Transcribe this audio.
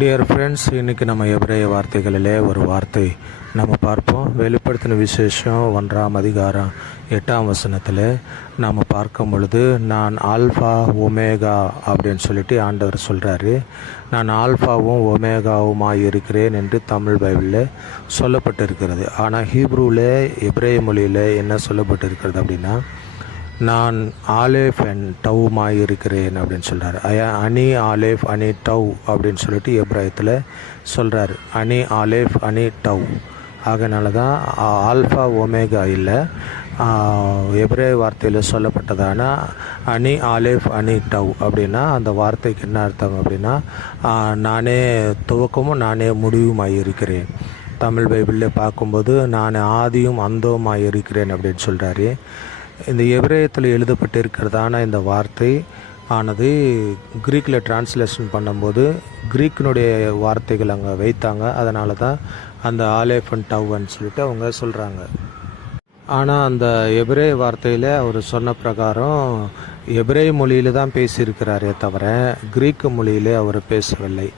Dear friends, இன்றைக்கி நம்ம எபிரேய வார்த்தைகளிலே ஒரு வார்த்தை நம்ம பார்ப்போம். வெளிப்படுத்தின விசேஷம் 1ஆம் அதிகாரம் 8ஆம் வசனத்தில் நாம் பார்க்கும் பொழுது, நான் ஆல்ஃபா ஒமேகா அப்படின்னு சொல்லிட்டு ஆண்டவர் சொல்கிறாரு. நான் ஆல்ஃபாவும் ஒமேகாவுமாய் இருக்கிறேன் என்று தமிழ் பைபிளில் சொல்லப்பட்டிருக்கிறது. ஆனால் ஹீப்ரூவில் எபிரேய மொழியில் என்ன சொல்லப்பட்டிருக்கிறது அப்படின்னா, நான் ஆலேஃப் அண்ட் டவுமாய் இருக்கிறேன் அப்படின்னு சொல்கிறார். அனி ஆலேஃப் அனி டவ் அப்படின்னு சொல்லிட்டு எப்ராயத்தில் சொல்கிறார். அனி ஆலேஃப் அனி டவ். ஆகனால தான் ஆல்ஃபா ஒமேகா இல்லை, எப்ரேய வார்த்தையில் சொல்லப்பட்டதான அனி ஆலேஃப் அனி டவ் அப்படின்னா அந்த வார்த்தைக்கு என்ன அர்த்தம் அப்படின்னா, நானே துவக்கமும் நானே முடிவுமாய் இருக்கிறேன். தமிழ் பைபிளில் பார்க்கும்போது நான் ஆதியும் அந்தவுமாய் இருக்கிறேன் அப்படின்னு சொல்கிறாரு. இந்த எபிரேயத்தில் எழுதப்பட்டிருக்கிறதான இந்த வார்த்தை ஆனது க்ரீக்கில் டிரான்ஸ்லேஷன் பண்ணும்போது க்ரீக்கினுடைய வார்த்தைகள் அங்கே வைத்தாங்க. அதனால தான் அந்த ஆலேஃப் அண்ட் டவ்ன்னு சொல்லிட்டு அவங்க சொல்கிறாங்க. ஆனால் அந்த எபிரேய வார்த்தையில் அவர் சொன்ன பிரகாரம் எபிரேய மொழியில் தான் பேசியிருக்கிறாரே தவிர க்ரீக்கு மொழியிலே அவர் பேசவில்லை.